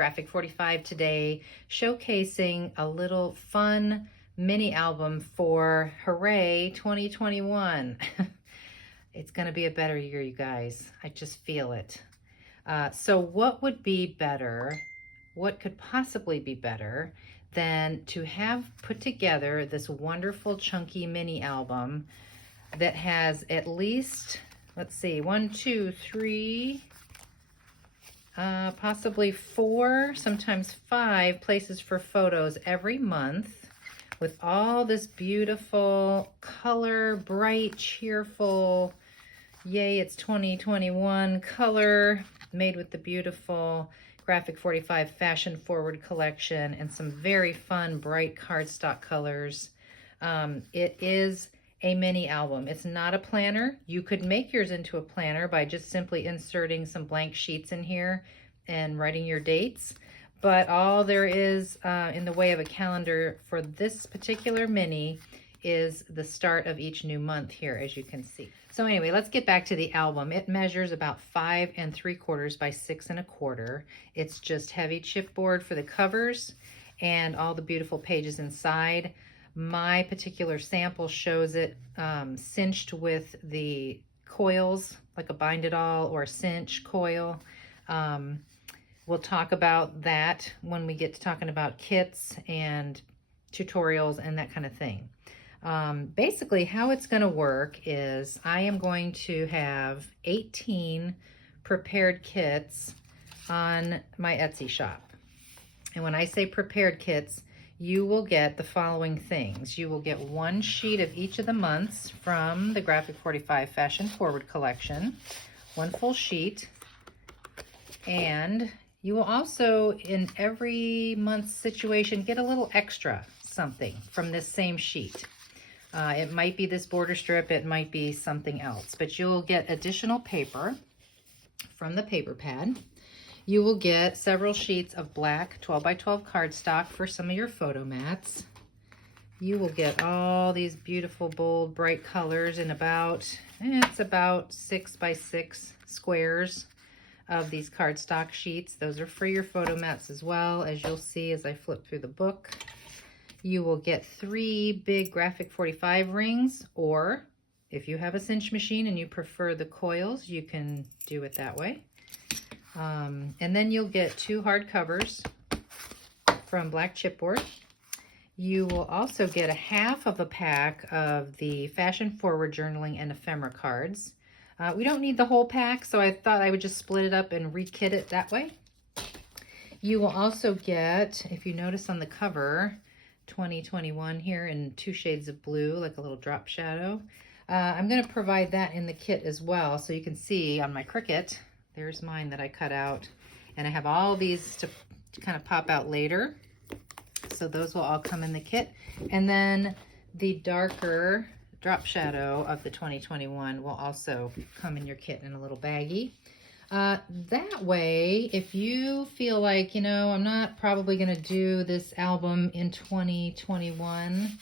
Graphic 45 today, showcasing a little fun mini album for Hooray 2021. It's going to be a better year, you guys. I just feel it. So what would be better? What could possibly be better than to have put together this wonderful chunky mini album that has at least, let's see, 1, 2, 3, possibly 4, sometimes 5 places for photos every month with all this beautiful color, bright, cheerful, yay, it's 2021 color made with the beautiful Graphic 45 fashion forward collection and some very fun, bright cardstock colors. It is a mini album. It's not a planner. You could make yours into a planner by just simply inserting some blank sheets in here and writing your dates. But all there is in the way of a calendar for this particular mini is the start of each new month here, as you can see. So anyway, let's get back to the album. It measures about 5 3/4 by 6 1/4. It's just heavy chipboard for the covers and all the beautiful pages inside. My particular sample shows it cinched with the coils, like a bind it all or a cinch coil. We'll talk about that when we get to talking about kits and tutorials and that kind of thing. Basically, how it's going to work is I am going to have 18 prepared kits on my Etsy shop. And when I say prepared kits, you will get the following things. You will get 1 sheet of each of the months from the Graphic 45 Fashion Forward collection, 1 full sheet, and you will also, in every month's situation, get a little extra something from this same sheet. It might be this border strip, it might be something else, but you'll get additional paper from the paper pad. You will get several sheets of black 12 by 12 cardstock for some of your photo mats. You will get all these beautiful, bold, bright colors in it's about 6 by 6 squares of these cardstock sheets. Those are for your photo mats as well, as you'll see as I flip through the book. You will get 3 big Graphic 45 rings, or if you have a cinch machine and you prefer the coils, you can do it that way. And then you'll get 2 hard covers from black chipboard. You will also get a half of a pack of the Fashion Forward journaling and ephemera cards. We don't need the whole pack, so I thought I would just split it up and rekit it that way. You will also get, if you notice on the cover, 2021 here in 2 shades of blue, like a little drop shadow. I'm going to provide that in the kit as well, so you can see on my Cricut, there's mine that I cut out, and I have all these to kind of pop out later. So those will all come in the kit. And then the darker drop shadow of the 2021 will also come in your kit in a little baggie. That way, if you feel like, I'm not probably going to do this album in 2021,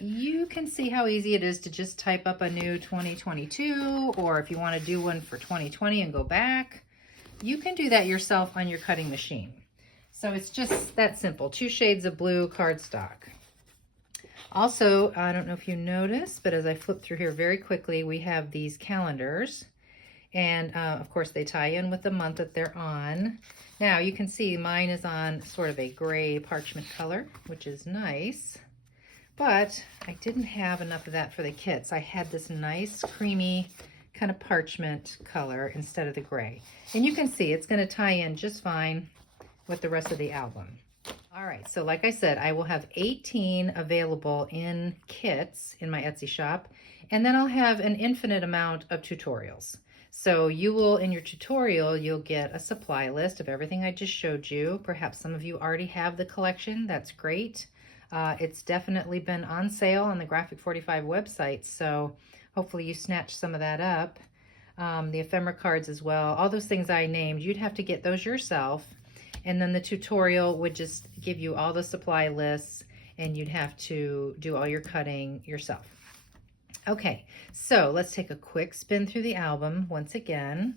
you can see how easy it is to just type up a new 2022, or if you want to do one for 2020 and go back, you can do that yourself on your cutting machine. So it's just that simple. 2 shades of blue cardstock. Also, I don't know if you noticed, but as I flip through here very quickly, we have these calendars. And of course, they tie in with the month that they're on. Now, you can see mine is on sort of a gray parchment color, which is nice. But I didn't have enough of that for the kits. I had this nice, creamy kind of parchment color instead of the gray. And you can see it's going to tie in just fine with the rest of the album. All right, so like I said, I will have 18 available in kits in my Etsy shop, and then I'll have an infinite amount of tutorials. So you will, in your tutorial, you'll get a supply list of everything I just showed you. Perhaps some of you already have the collection. That's great. It's definitely been on sale on the Graphic 45 website, so hopefully you snatch some of that up. The ephemera cards as well. All those things I named, you'd have to get those yourself. And then the tutorial would just give you all the supply lists, and you'd have to do all your cutting yourself. Okay, so let's take a quick spin through the album once again.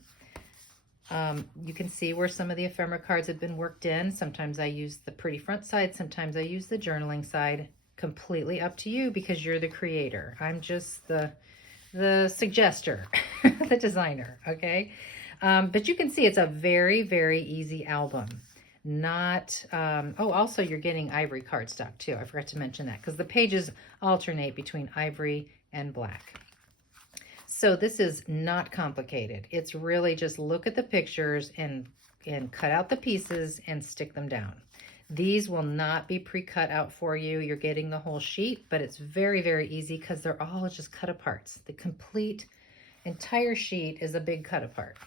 You can see where some of the ephemera cards have been worked in. Sometimes I use the pretty front side, sometimes I use the journaling side. Completely up to you because you're the creator. I'm just the suggester, the designer, okay? But you can see it's a very, very easy album. Not, oh, also you're getting ivory cardstock too. I forgot to mention that because the pages alternate between ivory and black. So this is not complicated. It's really just look at the pictures and cut out the pieces and stick them down. These will not be pre-cut out for you. You're getting the whole sheet, but it's very, very easy because they're all just cut aparts. The complete entire sheet is a big cut apart.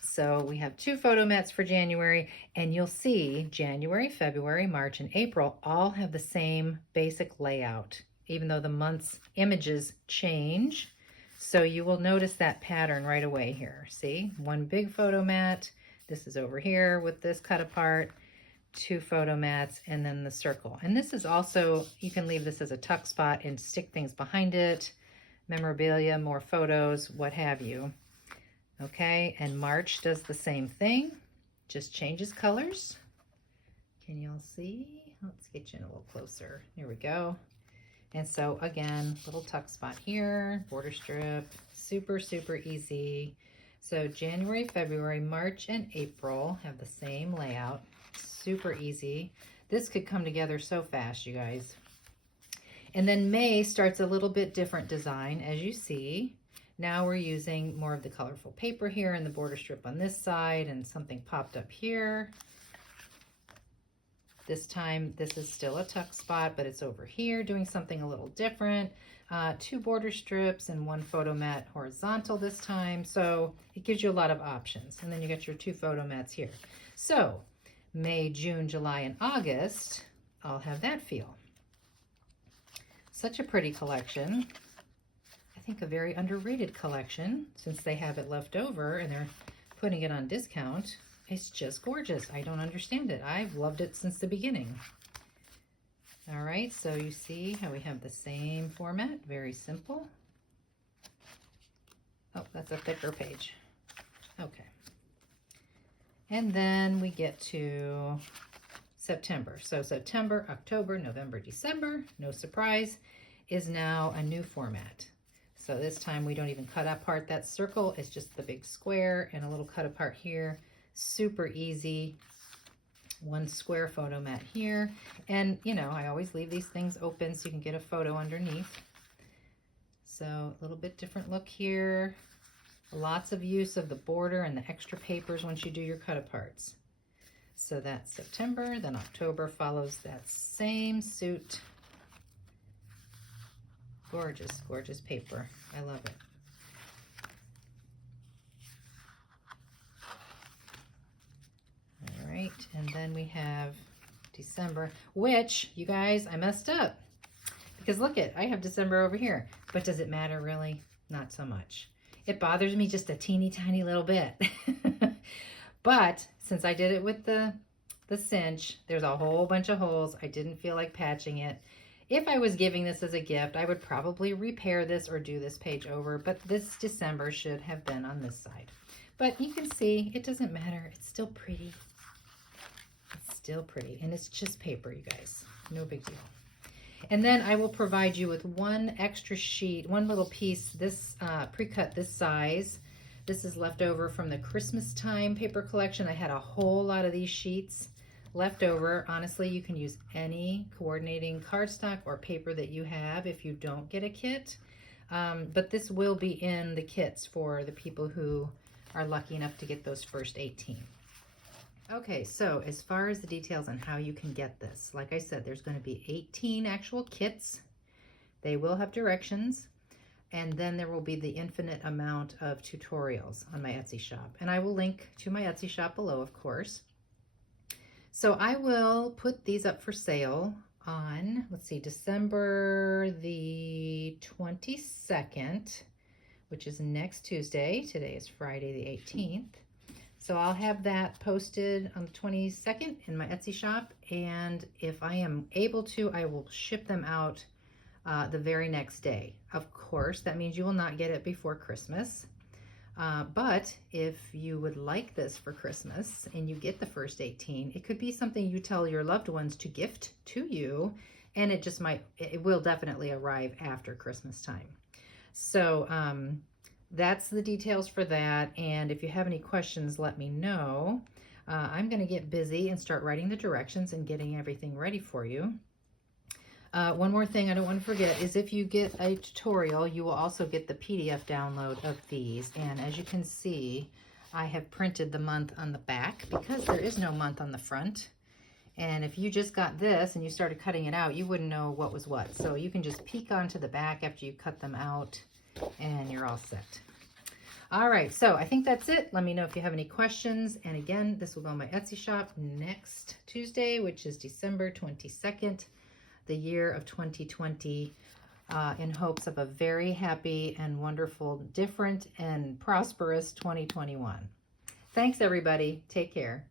So we have 2 photo mats for January, and you'll see January, February, March, and April all have the same basic layout, even though the month's images change. So you will notice that pattern right away here. See, 1 big photo mat. This is over here with this cut apart, 2 photo mats, and then the circle. And this is also, you can leave this as a tuck spot and stick things behind it, memorabilia, more photos, what have you. Okay, and March does the same thing, just changes colors. Can y'all see? Let's get you in a little closer. Here we go. And so again, little tuck spot here, border strip, super, super easy. So January, February, March, and April have the same layout, super easy. This could come together so fast, you guys. And then May starts a little bit different design, as you see. Now we're using more of the colorful paper here and the border strip on this side, and something popped up here. This time, this is still a tuck spot, but it's over here doing something a little different. 2 border strips and 1 photo mat horizontal this time. So it gives you a lot of options. And then you got your 2 photo mats here. So May, June, July, and August, I'll have that feel. Such a pretty collection. I think a very underrated collection since they have it left over and they're putting it on discount. It's just gorgeous. I don't understand it. I've loved it since the beginning. All right, so you see how we have the same format, very simple. Oh, that's a thicker page. Okay. And then we get to September. So September, October, November, December, no surprise, is now a new format. So this time we don't even cut apart that circle. It's just the big square and a little cut apart here. Super easy. 1 square photo mat here. And, you know, I always leave these things open so you can get a photo underneath. So a little bit different look here. Lots of use of the border and the extra papers once you do your cut aparts. So that's September. Then October follows that same suit. Gorgeous, gorgeous paper. I love it. All right, and then we have December, which, you guys, I messed up. Because look I have December over here. But does it matter really? Not so much. It bothers me just a teeny tiny little bit. But since I did it with the cinch, there's a whole bunch of holes. I didn't feel like patching it. If I was giving this as a gift, I would probably repair this or do this page over, but this December should have been on this side. But you can see, it doesn't matter. It's still pretty. It's still pretty, and it's just paper, you guys. No big deal. And then I will provide you with 1 extra sheet, 1 little piece, this pre-cut this size. This is left over from the Christmas time paper collection. I had a whole lot of these sheets left over. Honestly, you can use any coordinating cardstock or paper that you have if you don't get a kit. But this will be in the kits for the people who are lucky enough to get those first 18. Okay, so as far as the details on how you can get this, like I said, there's going to be 18 actual kits. They will have directions, and then there will be the infinite amount of tutorials on my Etsy shop. And I will link to my Etsy shop below, of course. So I will put these up for sale on, let's see, December the 22nd, which is next Tuesday. Today is Friday the 18th. So I'll have that posted on the 22nd in my Etsy shop, and if I am able to, I will ship them out the very next day. Of course, that means you will not get it before Christmas. But if you would like this for Christmas and you get the first 18, it could be something you tell your loved ones to gift to you, and it will definitely arrive after Christmas time. So that's the details for that. And if you have any questions, let me know. I'm going to get busy and start writing the directions and getting everything ready for you. One more thing I don't want to forget is if you get a tutorial, you will also get the PDF download of these. And as you can see, I have printed the month on the back because there is no month on the front. And if you just got this and you started cutting it out, you wouldn't know what was what. So you can just peek onto the back after you cut them out and you're all set. All right, so I think that's it. Let me know if you have any questions. And again, this will go on my Etsy shop next Tuesday, which is December 22nd, the year of 2020, in hopes of a very happy and wonderful, different and prosperous 2021. Thanks, everybody. Take care.